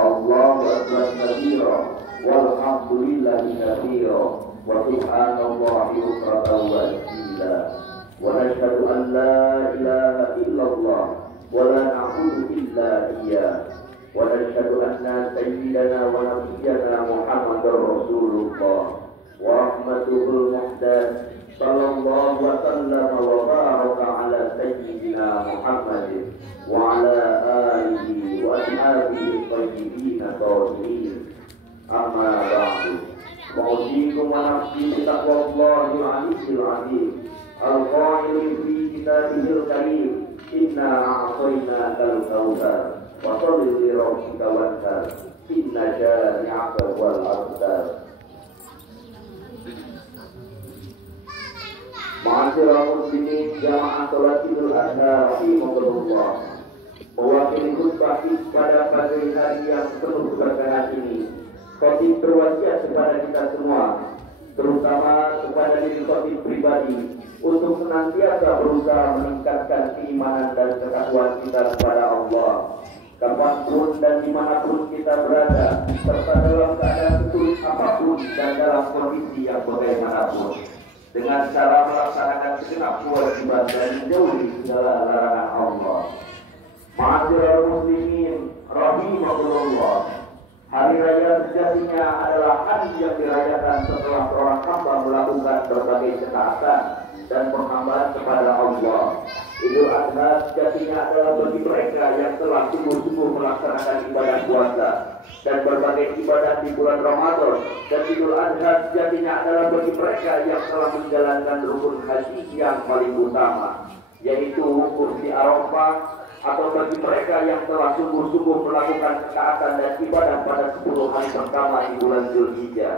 Allahu akbar kabira walhamdulillahi katsira wa subhanallahi bukratan wa asila wa nashhadu an la ilaha illallah wa la na'budu illa iyyah wa nashhadu anna sayyidana wa nabiyyana Muhammadar Rasulullah wa rahmatul muhdath sallallahu wa sallama wa baraka ala sayyidina Muhammadin wa ala alihi wa ashabihi tayyibin tahirin. Amma ba'du. Ma'usikum wa nafsi bi taqwallahi al-'aliyyil 'azim. Al-qa'il fi kitabihil karim, inna a'tainakal kautsar wa shalli li rabbika wanhar. Inna shani'aka wal abtar. Ma'asyiral muslimin jamaah salat Idul Adha rahimakumullah. Mewakili khutbah pada pagi hari yang penuh berkah ini, khatib berwasiat kepada kita semua, terutama kepada diri khatib pribadi, untuk senantiasa berusaha meningkatkan keimanan dan ketakwaan kita kepada Allah, kapanpun dan dimanapun kita berada, serta dalam keadaan sesulit apapun dan dalam kondisi yang bagaimanapun, dengan cara melaksanakan segenap kewajiban dan menjauhi segala larangan Allah. Ma'asyiral muslimin rahimakumullah. Hari raya sejatinya adalah hari yang dirayakan setelah seorang hamba melakukan berbagai ketaatan dan penghambaan kepada Allah. Idul Adha sejatinya adalah bagi mereka yang telah sungguh-sungguh melaksanakan ibadah puasa dan berbagai ibadah di bulan Ramadan, dan Idul Adha sejatinya adalah bagi mereka yang telah menjalankan rukun haji yang paling utama, yaitu wukuf di Arafah, atau bagi mereka yang telah sungguh-sungguh melakukan ketaatan dan ibadah pada 10 hari pertama di bulan Zulhijjah.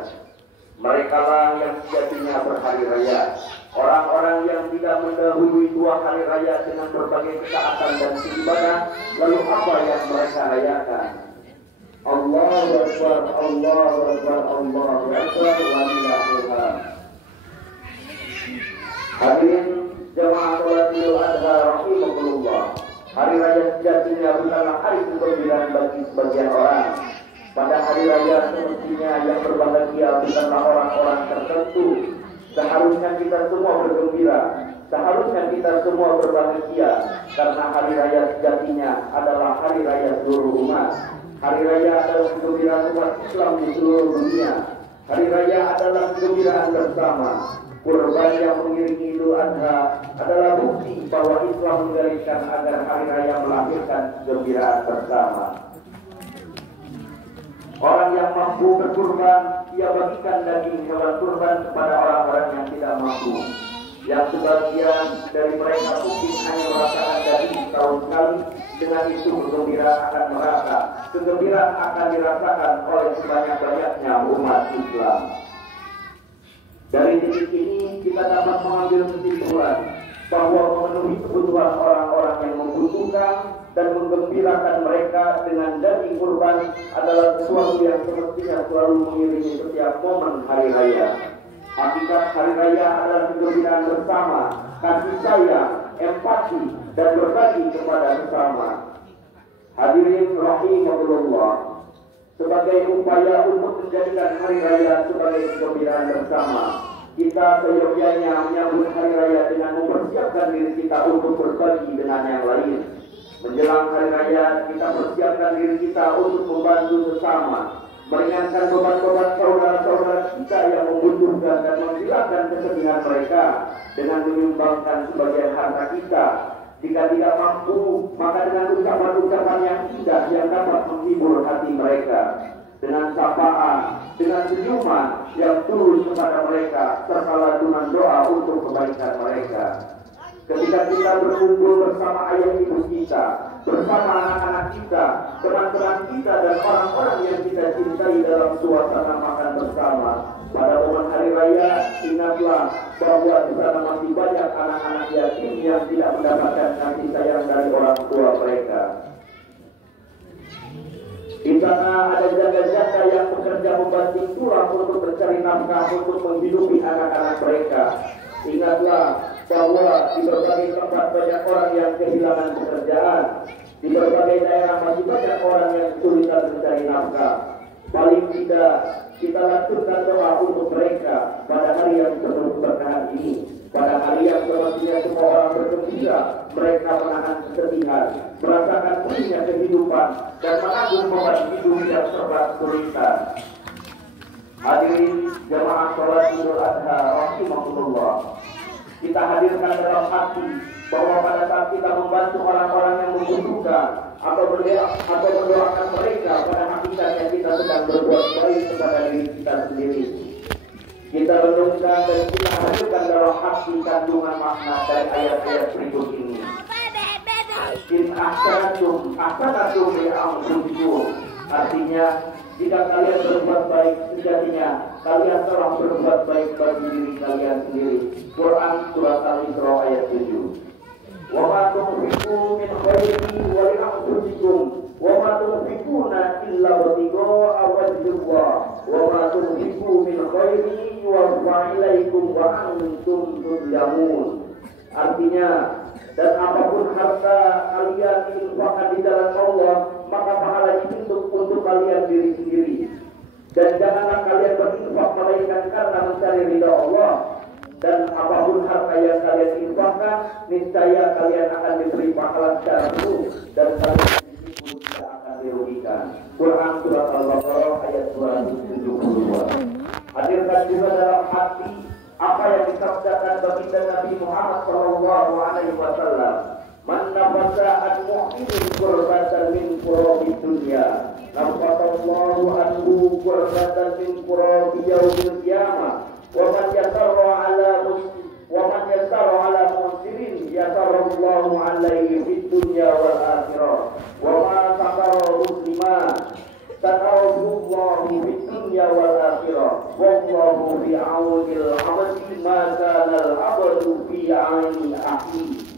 Mereka lah yang sejatinya berhari raya. Orang-orang yang tidak mendahului 2 hari raya dengan berbagai ketaatan dan ibadah, lalu apa yang mereka rayakan? Allahu Akbar, Allahu Akbar, Allahu Akbar, walillahil hamd. Hadirin jamaah salat Idul Adha rahimakumullah. Hari raya sejatinya bukanlah hari kegembiraan bagi sebagian orang. Pada hari raya semestinya yang berbahagia bukanlah orang-orang tertentu. Seharusnya kita semua bergembira, seharusnya kita semua berbahagia, karena hari raya sejatinya adalah hari raya seluruh umat. Hari raya adalah kegembiraan umat Islam di seluruh dunia. Hari raya adalah kegembiraan bersama. Kurban yang mengiringi Idul Adha adalah bukti bahwa Islam menggariskan agar hari raya melahirkan kegembiraan bersama. Orang yang mampu berkurban, ia bagikan daging hewan kurban kepada orang-orang yang tidak mampu. Yang sebagian dari mereka mungkin hanya merasakan daging tahun sekali, dengan itu kegembiraan akan merata. Kegembiraan akan dirasakan oleh sebanyak-banyaknya umat Islam. Dari titik ini kita dapat mengambil kesimpulan bahwa memenuhi kebutuhan orang-orang yang membutuhkan dan menggembirakan mereka dengan daging kurban adalah sesuatu yang semestinya selalu mengiringi setiap momen hari raya. Hakikat hari raya adalah kegembiraan bersama, kasih sayang, empati, dan berbagi kepada sesama. Hadirin rahimakumullah. Sebagai upaya untuk menjadikan hari raya sebagai kegembiraan bersama, kita seyogyanya menyambut hari raya dengan mempersiapkan diri kita untuk berbagi dengan yang lain. Menjelang hari raya, kita persiapkan diri kita untuk membantu sesama, meringankan beban-beban saudara-saudara kita yang membutuhkan dan menghilangkan kesedihan mereka dengan menyumbangkan sebagian harta kita. Jika tidak mampu, maka dengan ucapan-ucapan yang indah yang dapat menghibur hati mereka, dengan sapaan, dengan senyuman yang tulus kepada mereka, serta lantunan doa untuk kebaikan mereka. Ketika kita berkumpul bersama ayah ibu kita, bersama anak-anak kita, teman-teman kita, dan orang-orang yang kita cintai dalam suasana makan bersama, pada momen hari raya, ingatlah bahwa di sana masih banyak anak-anak yatim yang tidak mendapatkan kasih sayang dari orang tua mereka. Di sana ada janda-janda yang bekerja membanting tulang untuk mencari nafkah untuk menghidupi anak-anak mereka. Ingatlah bahwa di berbagai tempat banyak orang yang kehilangan pekerjaan. Di berbagai daerah masih banyak orang yang kesulitan mencari nafkah. Paling tidak kita lakukan doa untuk mereka pada hari yang penuh berkah ini, pada hari yang semestinya semua orang bergembira, mereka menahan kesedihan, merasakan pulihnya kehidupan, dan menanggung beban hidup yang serba kesulitan. Hadirin jamaah sholat Idul Adha rahimakumullah, kita hadirkan dalam hati bahwa pada saat kita membantu orang-orang yang membutuhkan atau mendoakan mereka, pada hakikatnya kita sedang berbuat baik kepada diri kita sendiri. Kita renungkan dan kita hadirkan dalam hati kandungan makna dari ayat-ayat berikut ini. In ahsanatum li anfusikum. Artinya, jika kalian berbuat baik, sejatinya kalian telah berbuat baik bagi diri kalian sendiri. Quran surat Al-Isra ayat 7. Wa ma tunfiqu min khairin wa li anfusikum wa ma tunfiquna illa ibtigha'a wajhillah wa ma tunfiqu min khairin yuwaffa ilaikum wa antum tudlamun. Artinya, dan apapun harta kalian infakkan di jalan Allah, maka pahala itu untuk kalian diri sendiri. Dan janganlah kalian berinfak melainkan karena mencari ridha Allah. Dan apapun harta yang kalian infakkan, niscaya kalian akan diberi pahala secara penuh dan kalian pun tidak akan dirugikan. Quran surat Al-Baqarah ayat 272. Hadirkan juga dalam hati apa yang disabdakan baginda Nabi Muhammad sallallahu alaihi wasallam, "Man nafasa an mu'minin qurbatan min qurabi dunya, nafasallahu anhu qurbatan min qurabi yaumil qiyamah. Wa man yasarra ala musirin yasarallahu alaihi fid dunya wal akhirah. Wa ma sakara musliman sakarallahu fid dunya wal akhirah. Wallahu fi aunil 'abdi ma kana al-'abdu fi 'aini akhi."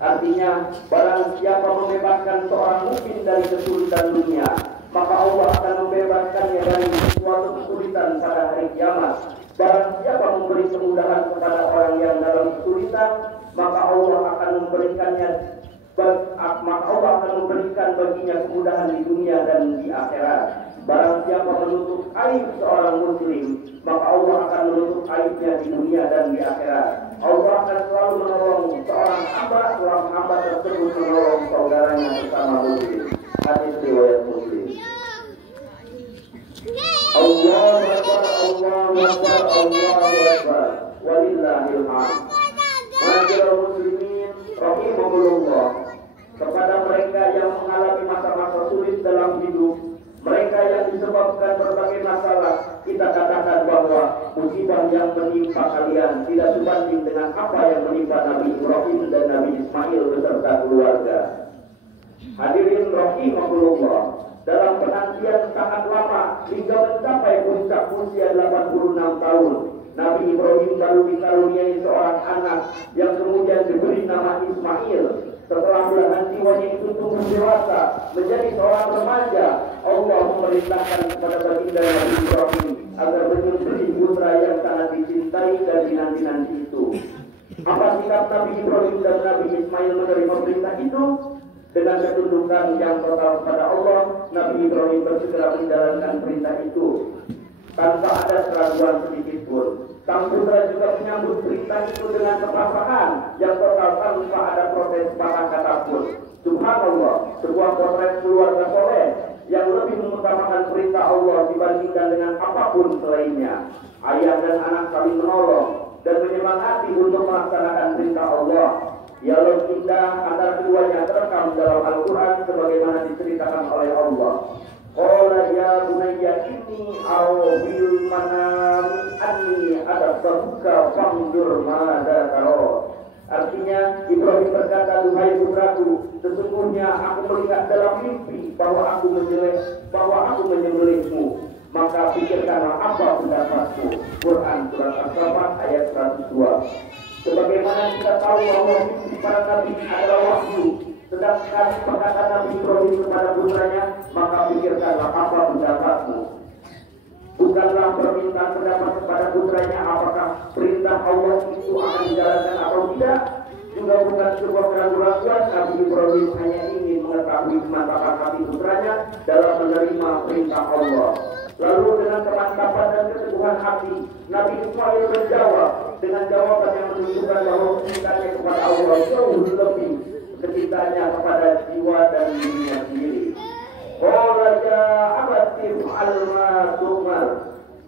Artinya, barang siapa membebaskan seorang mukmin dari kesulitan dunia, maka Allah akan membebaskannya dari suatu kesulitan pada hari kiamat. Barang siapa memberi kemudahan kepada orang yang dalam kesulitan, maka Allah akan memberikan baginya kemudahan di dunia dan di akhirat. Barang siapa menutup aib seorang muslim, maka Allah akan menutup aibnya di dunia dan di akhirat. Allah akan selalu menolong seorang hamba selama hamba tersebut menolong saudaranya bersama muslim. Hadis riwayat Muslim. Allahu Akbar, Allahu Akbar, Allahu Akbar, walillahil hamd. Ma'asyiral muslimin rahimahumullah, kepada mereka yang mengalami masa-masa sulit dalam hidup, mereka yang disebabkan berbagai masalah, kita katakan bahwa musibah yang menimpa kalian tidak sebanding dengan apa yang menimpa Nabi Ibrahim dan Nabi Ismail beserta keluarga. Hadirin rahimahullah, dalam penantian sangat lama hingga mencapai puncak usia 86 tahun, Nabi Ibrahim baru dikaruniai seorang anak yang kemudian diberi nama Ismail. Setelah belahan jiwanya itu tumbuh dewasa menjadi seorang remaja, Allah memerintahkan kepada baginda Nabi Ibrahim agar menyembelih putra yang sangat dicintai dan dinanti-nanti itu. Apa sikap Nabi Ibrahim dan Nabi Ismail menerima perintah itu? Dengan ketundukan yang total kepada Allah, Nabi Ibrahim bersegera menjalankan perintah itu tanpa ada keraguan sedikit pun. Sang putra juga menyambut perintah itu dengan kepasahan yang total tanpa ada protes patah kata pun. Subhanallah, sebuah potret keluarga soleh yang lebih mengutamakan perintah Allah dibandingkan dengan apapun selainnya. Ayah dan anak saling menolong dan menyemangati untuk melaksanakan perintah Allah. Dialog indah antara keduanya terekam dalam Al-Quran sebagaimana diceritakan oleh Allah. Qala ya bunayya inni a'udzu bil manam anni adabtuka fanzur madza tara. Artinya, Ibrahim berkata, "Duhai putraku, sesungguhnya aku melihat dalam mimpi bahwa aku menyembelihmu. Maka pikirkanlah apa pendapatmu." Quran surat As-Saffat ayat 102. Sebagaimana kita tahu bahwa mimpi para nabi adalah wahyu, sedangkan perkataan Nabi Ibrahim kepada putranya, maka pikirkanlah apa pendapatmu. Bukanlah permintaan pendapat kepada putranya apakah perintah Allah itu akan dijalankan atau tidak. Juga bukan sebuah keraguan. Nabi Ibrahim hanya ingin mengetahui kemantapan hati putranya dalam menerima perintah Allah. Lalu dengan kemantapan dan keteguhan hati, Nabi Ismail menjawab dengan jawaban yang menunjukkan bahwa cintanya kepada Allah jauh lebih kecintaannya kepada jiwa dan dirinya sendiri. Qala ya abati al-ma tumar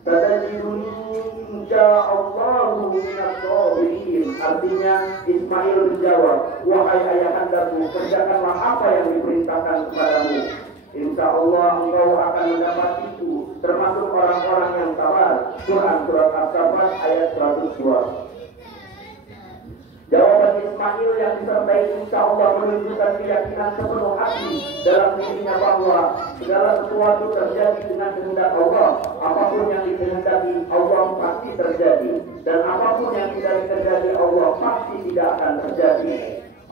satajiduni insyaallahu minas sabirin. Artinya Ismail menjawab, wahai ayahandaku, kerjakanlah apa yang diperintahkan kepadamu. Insya Allah engkau akan mendapatiku termasuk orang-orang yang sabar. Quran surat As-Saffat ayat 102. Jawaban Ismail yang disertai insya Allah menunjukkan keyakinan sepenuh hati dalam dirinya bahwa segala sesuatu terjadi dengan kehendak Allah. Apapun yang dikehendaki Allah pasti terjadi, dan apapun yang tidak dikehendaki Allah pasti tidak akan terjadi.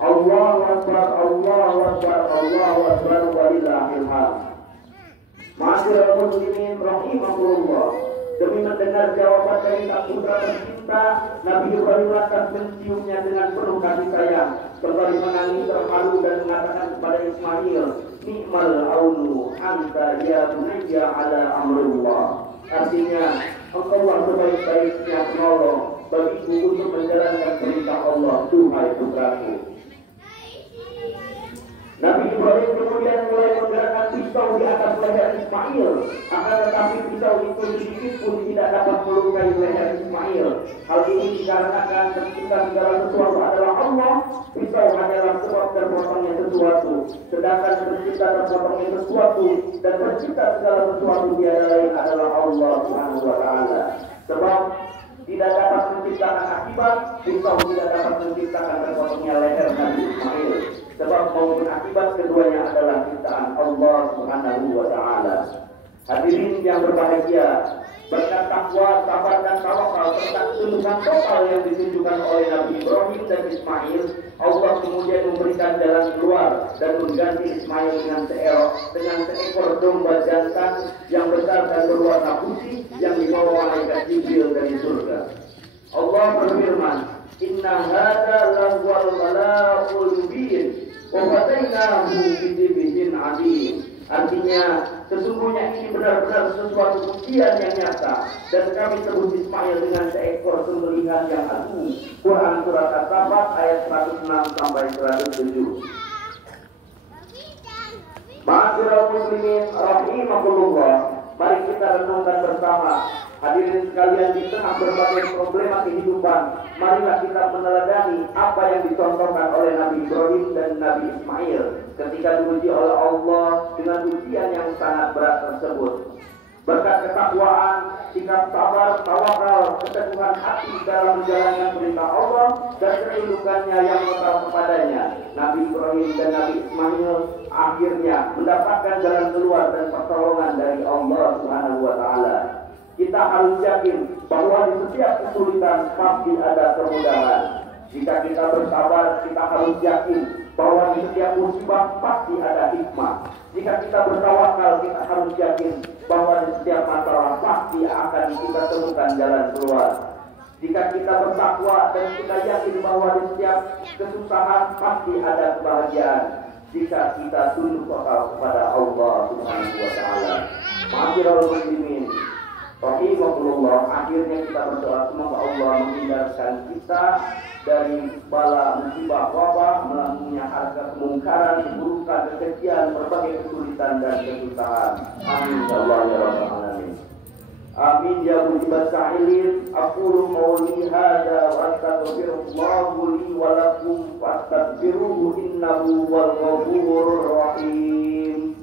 Allahu Akbar, Allahu Akbar, Allahu Akbar, walillahil hamd. Ma'asyiral muslimin rahimakumullah. Demi mendengar jawaban dari sang putra tercinta, Nabi Ibrahim lantas menciumnya dengan penuh kasih sayang, sembari menangis terharu dan mengatakan kepada Ismail, "Ni'mal aunu anta ya bunayya ala amrullah." Artinya, engkaulah sebaik-baiknya penolong bagiku untuk menjalankan perintah Allah, duhai putraku. Nabi Ibrahim kemudian mulai menggerakkan pisau di atas leher Ismail. Akan tetapi pisau itu sedikit pun tidak dapat melukai leher Ismail. Hal ini dikarenakan ketika segala sesuatu adalah Allah, pisau hanyalah sebab terpotongnya sesuatu. Sedangkan tercipta terpotongnya sesuatu dan tercipta segala sesuatu tiada lain adalah Allah Subhanahu wa Ta'ala. Sebab tidak dapat menciptakan akibat, pisau tidak dapat menciptakan terpotongnya leher Nabi Ismail. Sebab maupun akibat keduanya adalah ciptaan Allah Subhanahu wa Ta'ala. Hadirin yang berbahagia, berkat takwa, sabar dan tawakal serta ketulusan total yang ditunjukkan oleh Nabi Ibrahim dan Ismail, Allah kemudian memberikan jalan keluar dan mengganti Ismail dengan seekor domba jantan yang besar dan berwarna putih yang dibawa malaikat Jibril dari surga. Allah berfirman, "Inna hadza lahwal bala'ul mubin wa fatainahu bidzibhin 'adzim." Artinya, sesungguhnya ini benar-benar sesuatu ujian yang nyata, dan kami sebut Ismail dengan seekor sembelihan yang agung. Quran surat As-Saffat ayat 106 sampai 107. Ma'asyiral muslimin rahimakumullah, mari kita renungkan bersama. Hadirin sekalian, di tengah berbagai problema kehidupan, marilah kita meneladani apa yang dicontohkan oleh Nabi Ibrahim dan Nabi Ismail ketika diuji oleh Allah dengan ujian yang sangat berat tersebut. Berkat ketakwaan, sikap sabar, tawakal, keteguhan hati dalam menjalankan perintah Allah dan ketundukannya yang total kepadanya, Nabi Ibrahim dan Nabi Ismail akhirnya mendapatkan jalan keluar dan pertolongan dari Allah Subhanahu wa Ta'ala. Kita harus yakin bahwa di setiap kesulitan pasti ada kemudahan. Jika kita bersabar, kita harus yakin bahwa di setiap musibah pasti ada hikmah. Jika kita bertawakal, kita harus yakin bahwa di setiap masalah pasti akan kita temukan jalan keluar. Jika kita bertakwa dan kita yakin bahwa di setiap kesusahan pasti ada kebahagiaan. Jika kita tunduk total kepada Allah Subhanahu wa Ta'ala. Ma'asyiral muslimin rahimahullah, akhirnya kita berdoa semoga Allah menghindarkan kita dari bala musibah wabah, melalui harga kemungkaran, keburukan, kekejian, berbagai kesulitan dan kesusahan. Amin ya Allah ya Rabbal alamin. Amin ya mujibas sa'ilin. Aqulu qawli hadza wa astaghfirullahu li wa lakum fastaghfiruhu innahu huwal ghafurur rahim.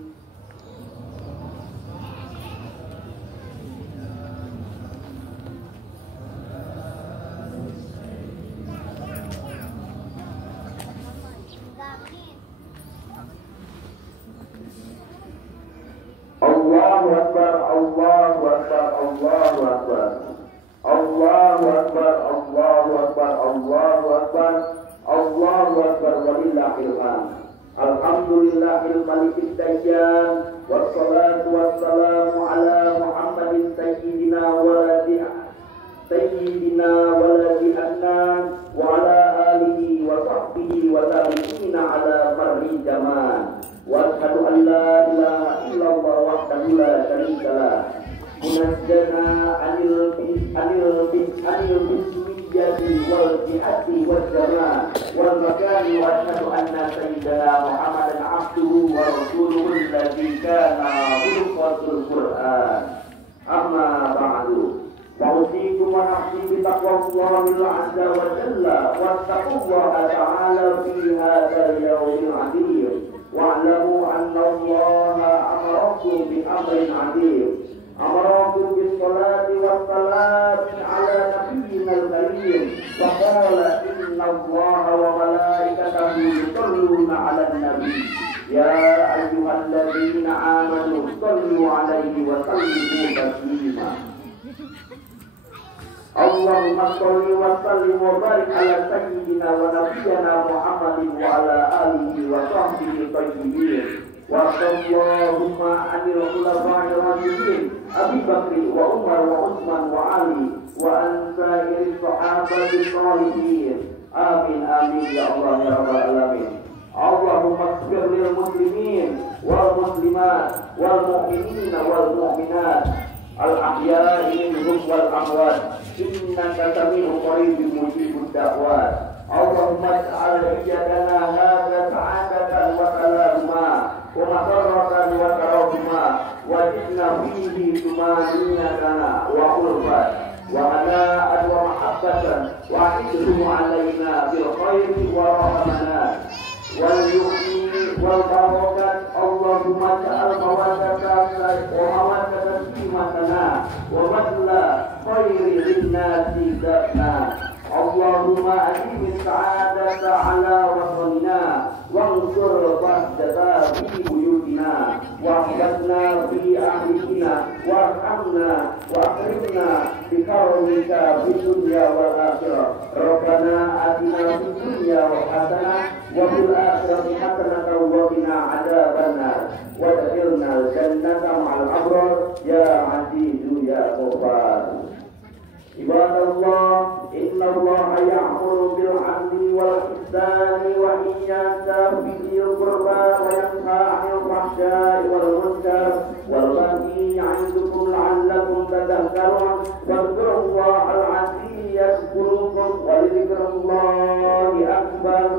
Allahu Akbar, Allahu Akbar, Allahu Akbar. Allahu Akbar, Allahu Akbar, Allahu Akbar. Allahu Akbar, walillahil hamd. Alhamdulillahil malikid dayyan, wassalatu wassalamu ala Muhammadin sayyidina waladi adnan wa ala alihi wa sahbihi wa tabi'ina ala farri jaman. لا شريك له منزهنا عن البسمية والجهة والجمال والمكان وأشهد أن سيدنا محمدا عبده ورسوله الذي كان خلقة القرآن أما بعد فأوصيكم ونفسي بتقوى الله عز وجل واتقوا الله تعالى في هذا اليوم العظيم واعلموا أن الله أمركم بأمر عظيم أمركم بالصلاة والسلام على نبينا الكريم فقال إن الله وملائكته يصلون على النبي يا أيها الذين آمنوا صلوا عليه وسلموا تسليما اللهم صل وسلم وبارك على سيدنا ونبينا محمد وعلى آله وصحبه الطيبين وارض اللهم عن الخلفاء الراشدين أبي بكر وعمر وعثمان وعلي وعن سائر الصحابة الصالحين آمين آمين يا الله يا رب العالمين اللهم اغفر للمسلمين والمسلمات والمؤمنين والمؤمنات الأحياء منهم والأموات إنك سميع قريب مجيب الدعوات اللهم اجعل عيادنا هذا سعادة وسلاما ومسرة وكرما وزدنا فيه طمأنينة وألفة وهناء ومحبة وعده علينا بالخير ورحمنا واليمن والبركة اللهم اجعل مودة سيمتنا ومثل خير للناس ذاتنا اللهم أديم السعادة على وطننا وانصر بهجتنا في بيوتنا واحفظنا في أهلنا وارحمنا وأكرمنا بكرمك في الدنيا والآخرة ربنا آتنا في الدنيا حسنة وفي الآخرة حسنة وقنا عذاب النار وادخلنا الجنة مع الأبرار يا عزيز يا غفار عباد الله إن الله يأمر بالعدل والإحسان وإيتاء ذي القربى وينهى عن الفحشاء والمنكر والبغي يعظكم لعلكم تذكرون فاذكروا الله العظيم يذكركم ولذكر الله أكبر.